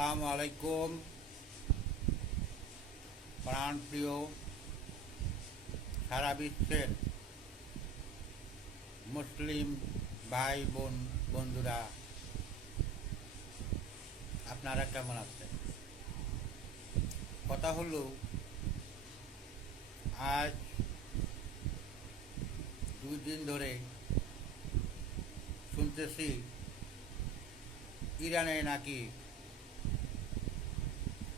আসসালামু আলাইকুম। প্রাণপ্রিয় সারা বিশ্বের মুসলিম ভাই বোন, বন্ধুরা, আপনারা কেমন আছেন? কথা হলো, আজ দুই দিন ধরে শুনতেছি ইরানে নাকি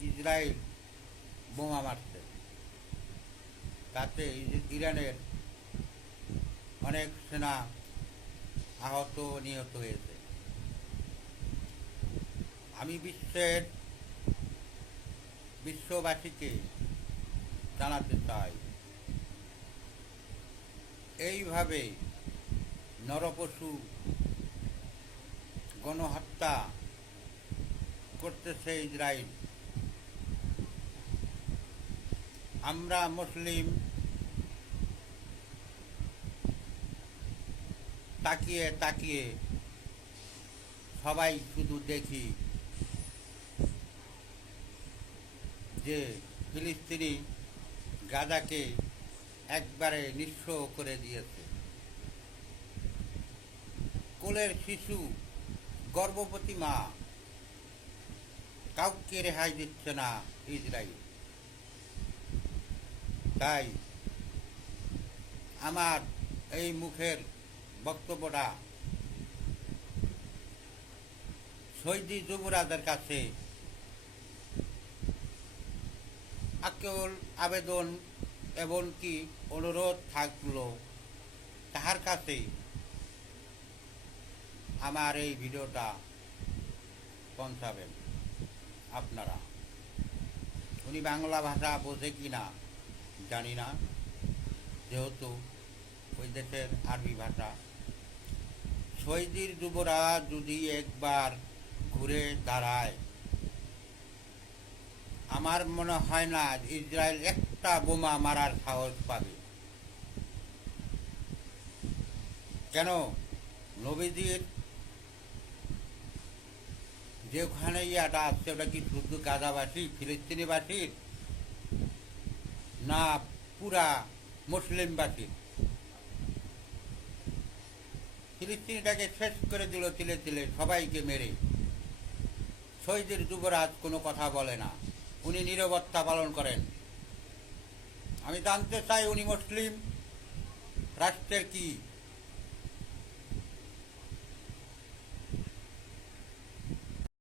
ইসরায়েল বোমা মারছে। তাতে ইরানের অনেক সেনা আহত নিহত হয়েছে। আমি বিশ্বের বিশ্ববাসীকে জানাতে চাই, এইভাবে নরপশু গণহত্যা করতেছে ইসরায়েল আমরা মুসলিম তাকিয়ে তাকিয়ে সবাই শুধু দেখি যে ফিলিস্তিনি গাজাকে একবারে নিঃস্ব করে দিয়েছে। কোলের শিশু, গর্ভবতী মা কাউকে রেহাই দিচ্ছে না ইসরায়েল। তাই আমার এই মুখের বক্তব্যটা সৈদি যুবরাজের কাছে আকেল আবেদন এমনকি অনুরোধ থাকল তাহার কাছে আমার এই ভিডিওটা পৌঁছাবেন। আপনারা। উনি বাংলা ভাষা বোঝে কি না জানি না। যেহেতু ওই দেশের আরবি ভাষা। সৈদির যুবরা যদি একবার ঘুরে দাঁড়ায়, আমার মনে হয় না ইসরায়েল একটা বোমা মারার সাহস পাবে। কেন? নবীজির যেখানে ইয়াটা আসছে ওটা কি শুধু গাজাবাসী ফিলিস্তিনিবাসীর না পুরা মুসলিমবাসী। ফিলিস্তিনিটাকে শেষ করে দিল তিলে তিলে, সবাইকে মেরে। শহীদের যুবরাজ কোনো কথা বলে না। উনি নিরবত্তা পালন করেন। আমি জানতে চাই উনি মুসলিম? রাষ্ট্রের কি